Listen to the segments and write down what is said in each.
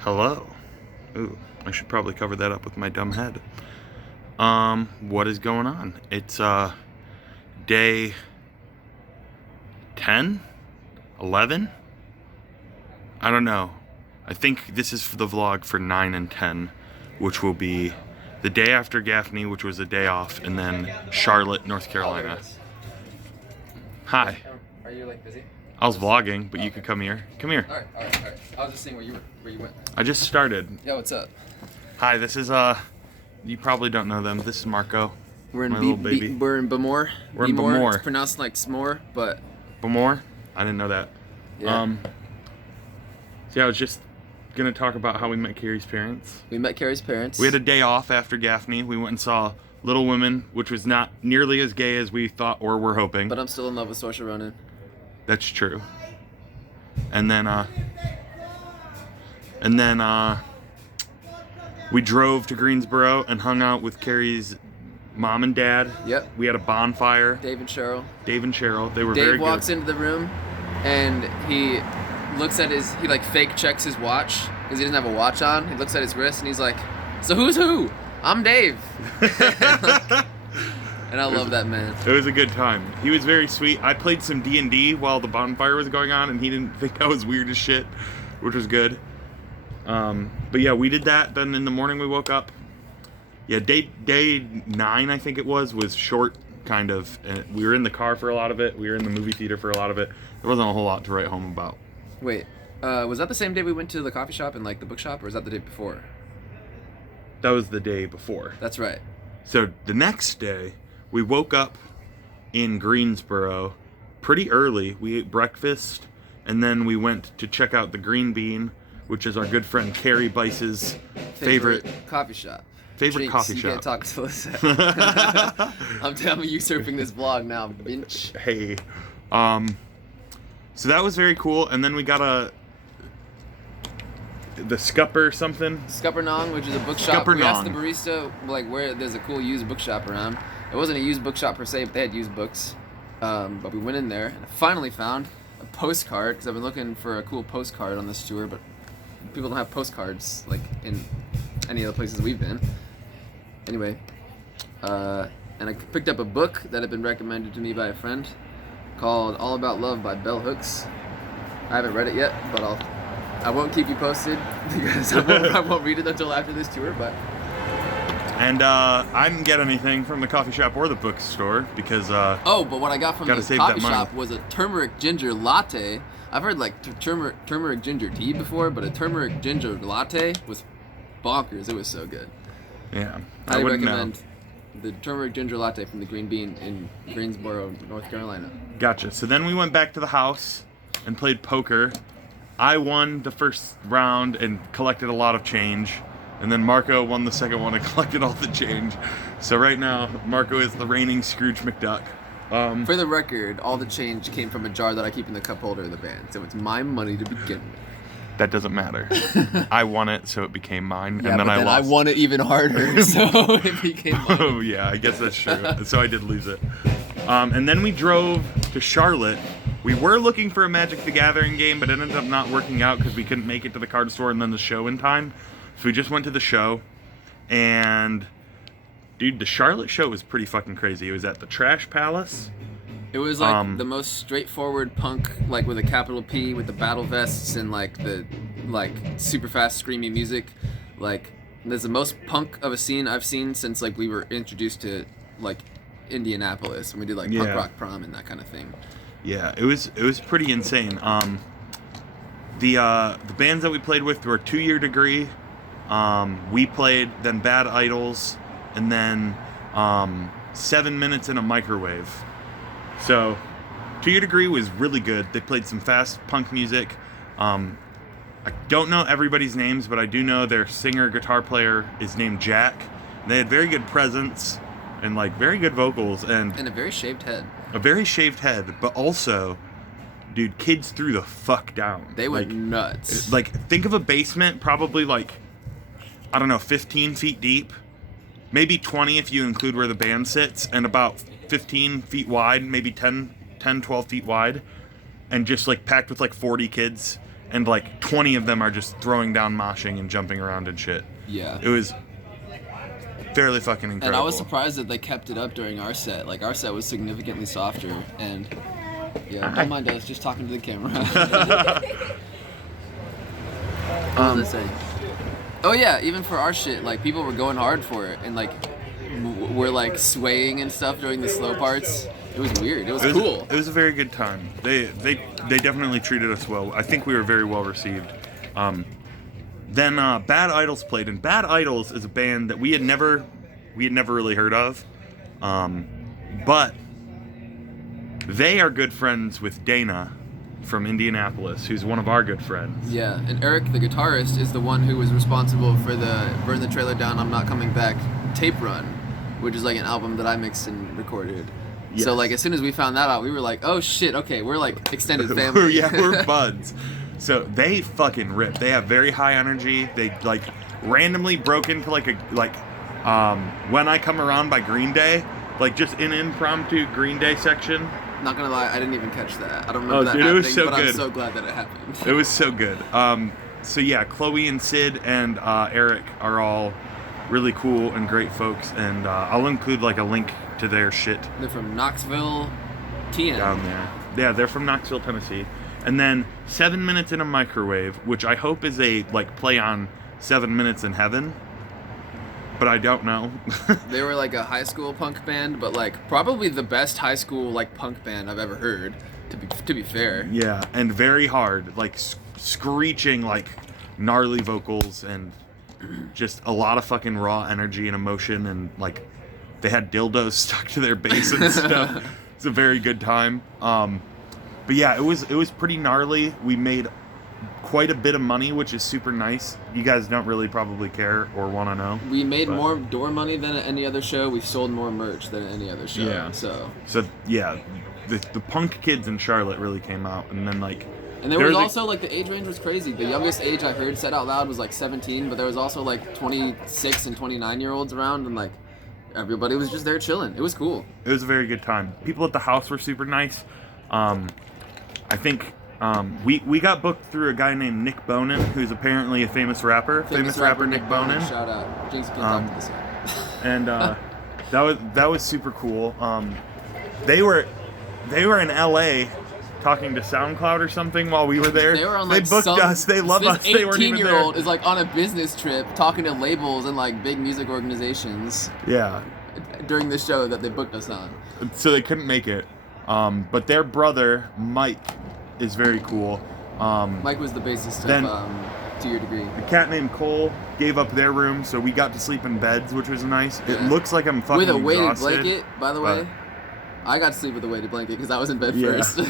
Hello. Ooh, I should probably cover that up with my dumb head. What is going on? It's day 10? 11? I don't know. I think this is for the vlog for 9 and 10, which will be the day after Gaffney, which was a day off, and then Charlotte, North Carolina. Hi. Are you like busy? I was vlogging, but you could come here. Come here. All right. I was just seeing where you went. I just started. Yo, what's up? Hi, this is you probably don't know them. This is Marco. We're in my little baby. We're in Bamore. We're in Bamore. It's pronounced like s'more, but Bamore? I didn't know that. yeah. So yeah, I was just gonna talk about how we met Carrie's parents. We met Carrie's parents. We had a day off after Gaffney. We went and saw Little Women, which was not nearly as gay as we thought or were hoping. But I'm still in love with Saoirse Ronan. That's true. And then we drove to Greensboro and hung out with Carrie's mom and dad. Yep. We had a bonfire. Dave and Cheryl. They were very good. Dave walks into the room, and he looks at he like fake checks his watch because he doesn't have a watch on. He looks at his wrist and he's like, "So who's who? I'm Dave." And I love that man. It was a good time. He was very sweet. I played some D&D while the bonfire was going on, and he didn't think I was weird as shit, which was good. But yeah, we did that. Then in the morning we woke up. Yeah, day 9 I think it was short, kind of. And we were in the car for a lot of it. We were in the movie theater for a lot of it. There wasn't a whole lot to write home about. Wait, was that the same day we went to the coffee shop and like the bookshop, or was that the day before? That was the day before. That's right. So the next day, we woke up in Greensboro pretty early. We ate breakfast, and then we went to check out the Green Bean, which is our good friend Carrie Bice's favorite coffee shop. Favorite Jinx, coffee you shop. Can't talk to us. I'm usurping this vlog now, bitch. Hey. So that was very cool, and then we got the Scupper something. Scuppernong, which is a bookshop. We asked the Scuppernong. barista like where there's a cool used bookshop around. It wasn't a used bookshop per se, but they had used books. But we went in there and I finally found a postcard because I've been looking for a cool postcard on this tour, but people don't have postcards like in any of the places we've been. Anyway, and I picked up a book that had been recommended to me by a friend called All About Love by Bell Hooks. I haven't read it yet, but I won't keep you posted because I won't read it until after this tour. But I didn't get anything from the coffee shop or the bookstore because but what I got from the coffee shop was a turmeric ginger latte. I've heard like turmeric ginger tea before, but a turmeric ginger latte was bonkers. It was so good. Yeah, I wouldn't recommend the turmeric ginger latte from the Green Bean in Greensboro, North Carolina. Gotcha. So then we went back to the house and played poker. I won the first round and collected a lot of change. And then Marco won the second one and collected all the change. So right now, Marco is the reigning Scrooge McDuck. For the record, all the change came from a jar that I keep in the cup holder of the band. So it's my money to begin with. That doesn't matter. I won it, so it became mine. Yeah, and then but I lost. I won it even harder, so it became mine. Oh, yeah, I guess that's true. So I did lose it. And then we drove to Charlotte. We were looking for a Magic the Gathering game, but it ended up not working out because we couldn't make it to the card store and then the show in time. So we just went to the show, and dude, the Charlotte show was pretty fucking crazy. It was at the Trash Palace. It was like the most straightforward punk, like with a capital P, with the battle vests and like the super fast screamy music. Like there's the most punk of a scene I've seen since like we were introduced to like Indianapolis when we did like punk rock prom and that kind of thing. Yeah, it was pretty insane. The bands that we played with were 2 Year Degree. We played then Bad Idols, and then 7 Minutes in a Microwave. So 2 Year Degree was really good. They played some fast punk music. I don't know everybody's names, but I do know their singer guitar player is named Jack. They had very good presence and like very good vocals and a very shaved head. A very shaved head, but also, dude, kids threw the fuck down. They went nuts. Like, think of a basement, probably like, I don't know, 15 feet deep. Maybe 20 if you include where the band sits, and about 15 feet wide, maybe 10, 12 feet wide. And just like packed with like 40 kids. and like 20 of them are just throwing down, moshing, and jumping around and shit. Yeah. It was fairly fucking incredible. And I was surprised that they kept it up during our set. Like, our set was significantly softer, and yeah, don't mind us, just talking to the camera. What was I saying? Oh yeah, even for our shit, like, people were going hard for it, and like, we're like swaying and stuff during the slow parts. It was weird. It was cool. It was a very good time. They definitely treated us well. I think we were very well received. Then Bad Idols played, and Bad Idols is a band that we had never really heard of, but they are good friends with Dana from Indianapolis, who's one of our good friends. Yeah, and Eric, the guitarist, is the one who was responsible for the Burn the Trailer Down, I'm Not Coming Back tape run, which is like an album that I mixed and recorded. Yes. So like as soon as we found that out, we were like, oh shit, okay, we're like extended family. Yeah, we're buds. So they fucking rip. They have very high energy. They like randomly broke into like When I Come Around by Green Day, like just an impromptu Green Day section. Not gonna lie, I didn't even catch that. I don't remember that dude, happening, it was so but good. I'm so glad that it happened. It was so good. So yeah, Chloe and Sid and Eric are all really cool and great folks, and I'll include like a link to their shit. They're from Knoxville, TN. Down there. Yeah, they're from Knoxville, Tennessee. And then 7 Minutes in a Microwave, which I hope is a like play on 7 Minutes in Heaven, but I don't know. They were like a high school punk band, but like probably the best high school like punk band I've ever heard. To be fair. Yeah, and very hard, like screeching, like gnarly vocals, and just a lot of fucking raw energy and emotion, and like they had dildos stuck to their bass and stuff. It's a very good time. But yeah, it was pretty gnarly. We made quite a bit of money, which is super nice. You guys don't really probably care or want to know. We made more door money than at any other show. We sold more merch than at any other show. Yeah. So yeah, the punk kids in Charlotte really came out, and then like. And there was also like the age range was crazy. The youngest age I heard said out loud was like 17, but there was also like 26 and 29-year-olds around, and like everybody was just there chilling. It was cool. It was a very good time. People at the house were super nice. I think we got booked through a guy named Nick Bonin, who's apparently a famous rapper. Famous rapper Nick Bonin. Shout out. Jinx can't talk to this guy. And that was super cool. They were in LA talking to SoundCloud or something while we were there. They were on they booked us. They love us. They weren't even there. This 18-year-old is like on a business trip talking to labels and like big music organizations. Yeah. During the show that they booked us on. So they couldn't make it. But their brother, Mike, is very cool. Mike was the bassist of To Your Degree. A cat named Cole gave up their room, so we got to sleep in beds, which was nice. Yeah. It looks like I'm fucking exhausted. With a weighted blanket, by the way. I got to sleep with a weighted blanket because I was in bed first.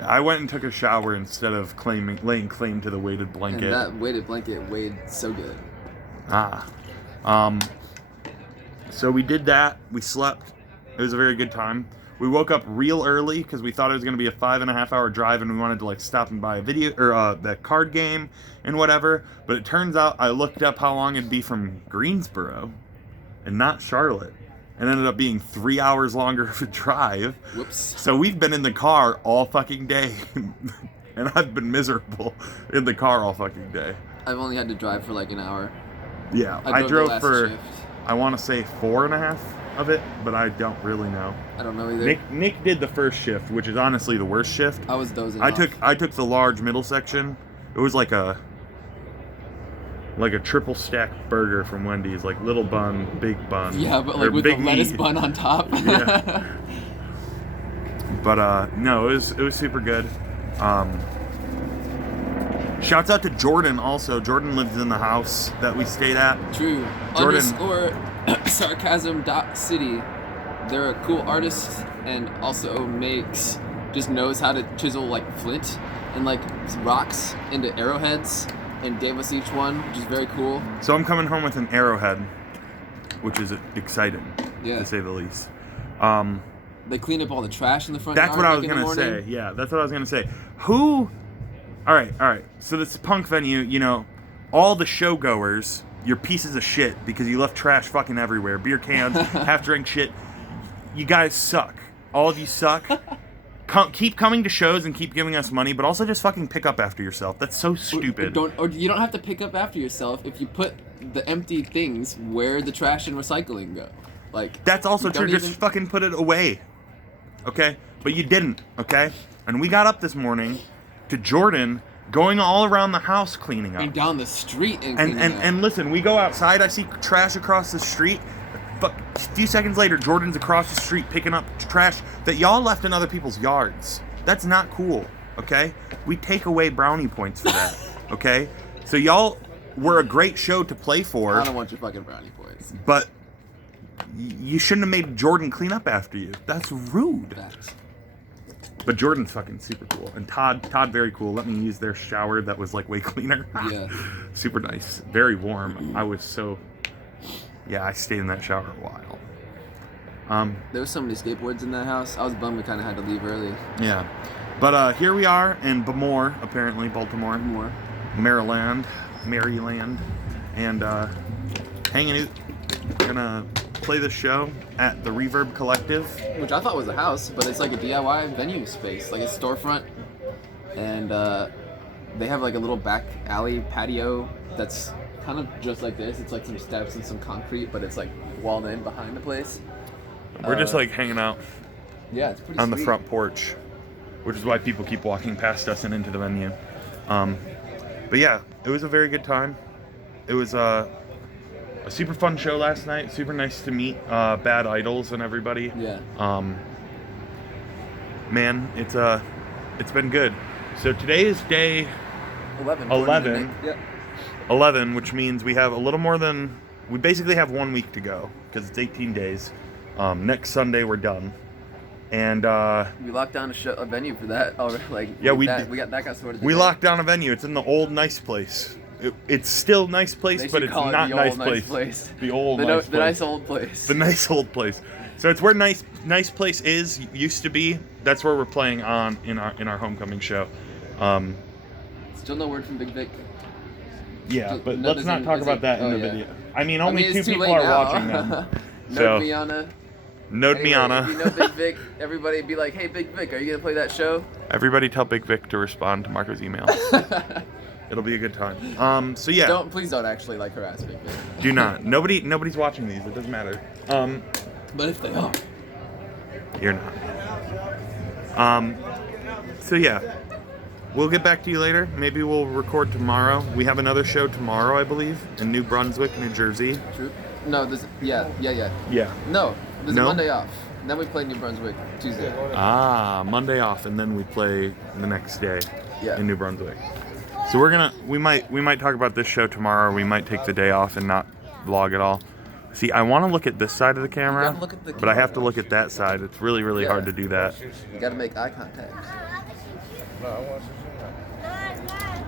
I went and took a shower instead of laying claim to the weighted blanket. And that weighted blanket weighed so good. So we did that. We slept. It was a very good time. We woke up real early because we thought it was going to be a 5.5-hour drive, and we wanted to like stop and buy a video or the card game and whatever. But it turns out I looked up how long it'd be from Greensboro and not Charlotte, and ended up being 3 hours longer of a drive. Whoops. So we've been in the car all fucking day, and I've been miserable in the car all fucking day. I've only had to drive for like an hour. Yeah, I drove for, I want to say 4.5 of it, but I don't really know. I don't know either. Nick did the first shift, which is honestly the worst shift. I was dozing off. I took the large middle section. It was like a triple stack burger from Wendy's, like little bun, big bun. Yeah, but like with the lettuce bun on top. Yeah. But no, it was super good. Shouts out to Jordan also. Jordan lives in the house that we stayed at. True. Jordan. _sarcasm.city. They're a cool artist and also just knows how to chisel like flint and like rocks into arrowheads, and gave us each one, which is very cool. So I'm coming home with an arrowhead, which is exciting, to say the least. They clean up all the trash in the front yard. That's what I was going to say. Yeah, that's what I was going to say. All right. So this punk venue, you know, all the showgoers, you're pieces of shit because you left trash fucking everywhere. Beer cans, half-drink shit. You guys suck. All of you suck. keep coming to shows and keep giving us money, but also just fucking pick up after yourself. That's so stupid. Or you don't have to pick up after yourself if you put the empty things where the trash and recycling go. Like, that's also true. Just fucking put it away. Okay? But you didn't, okay? And we got up this morning to Jordan going all around the house cleaning up. And down the street and cleaning up. And listen, we go outside, I see trash across the street. But a few seconds later, Jordan's across the street picking up trash that y'all left in other people's yards. That's not cool, okay? We take away brownie points for that, okay? So y'all were a great show to play for. I don't want your fucking brownie points. But you shouldn't have made Jordan clean up after you. That's rude. Facts. But Jordan's fucking super cool. And Todd very cool. Let me use their shower that was like way cleaner. Yeah. Super nice. Very warm. I stayed in that shower a while. There was so many skateboards in that house. I was bummed we kind of had to leave early. Yeah. But here we are in Baltimore, apparently. Baltimore. Maryland. And hanging out. Gonna play the show at the Reverb Collective. Which I thought was a house, but it's like a DIY venue space. Like a storefront. And they have like a little back alley patio that's kind of just like this. It's like some steps and some concrete, but it's like walled in behind the place. We're just like hanging out. Yeah, it's pretty on sweet. the front porch, which is why people keep walking past us and into the venue. But yeah, it was a very good time. It was a super fun show last night. Super nice to meet Bad Idols and everybody. Yeah. Man, it's been good. So today is day 11. Yep. 11, which means we have we basically have 1 week to go because it's 18 days. Next Sunday we're done, and we locked down a venue for that. We got that got sorted. We locked down a venue. It's in the old nice place. It's still nice place, but it's not nice place. The old nice place. The nice old place. The nice old place. So it's where nice place used to be. That's where we're playing on in our homecoming show. Still no word from Big Vic. Yeah, but let's not talk about that in the video. I mean, only 2 people are watching them. Node me on a. Node me on a. If you know Big Vic, everybody be like, "Hey, Big Vic, are you gonna play that show?" Everybody tell Big Vic to respond to Marco's email. It'll be a good time. So yeah. Please don't actually like harass Big Vic. Do not. Nobody's watching these. It doesn't matter. But if they are, you're not. So yeah. We'll get back to you later. Maybe we'll record tomorrow. We have another show tomorrow, I believe, in New Brunswick, New Jersey. True. No, yeah. No, there's a Monday off. And then we play New Brunswick Tuesday. Monday off, and then we play the next day in New Brunswick. So we might talk about this show tomorrow. Or we might take the day off and not vlog at all. See, I want to look at this side of the camera, but I have to look at that side. It's really, really hard to do that. You got to make eye contact.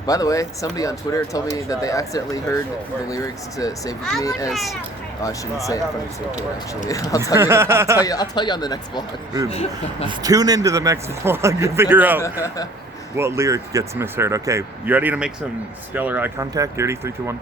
By the way, somebody on Twitter told me that they accidentally heard the lyrics to "Save With Me" as I shouldn't say it in front of the record, actually. I'll tell you on the next vlog. Tune into the next vlog to figure out what lyric gets misheard. Okay, you ready to make some stellar eye contact? You ready? 3, 2, 1.